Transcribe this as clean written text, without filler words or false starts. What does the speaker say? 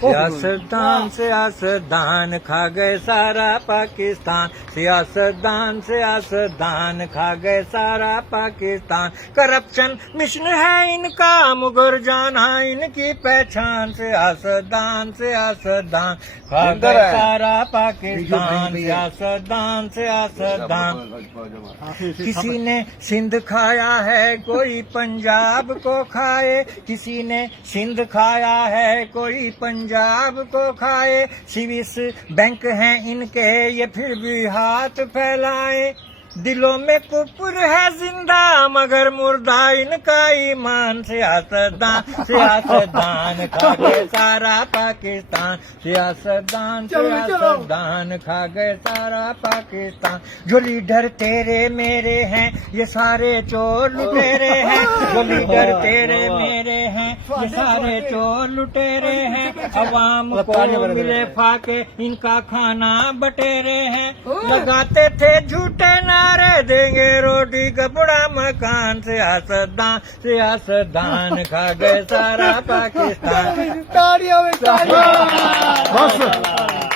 सियासतदान सियासतदान खा गए सारा पाकिस्तान, सियासतदान खा गए सारा पाकिस्तान। करप्शन मिशन है इनका, मुगर जाना इनकी पहचान। सियासतदान खा गए सारा पाकिस्तान, सियासतदान। किसी ने सिंध खाया है कोई पंजाब को खाए, किसी ने सिंध खाया है कोई पंजाब को खाए। स्विस बैंक हैं इनके ये फिर भी हाथ फैलाए। दिलों में कुफर है जिंदा मगर मुर्दा इनका ईमान। सियासतदान खा गए सारा पाकिस्तान, सियासतदान खा गए सारा पाकिस्तान। जो लीडर तेरे मेरे हैं ये सारे चोर लुटेरे हैं, जो लीडर तेरे मेरे हैं ये सारे चोर लुटेरे हैं। अवाम को मिले फाके इनका खाना बटेरे हैं। लगाते थे झूठे नारे देंगे रोटी कपड़ा मकान। सियासतदान खा गए सारा पाकिस्तान।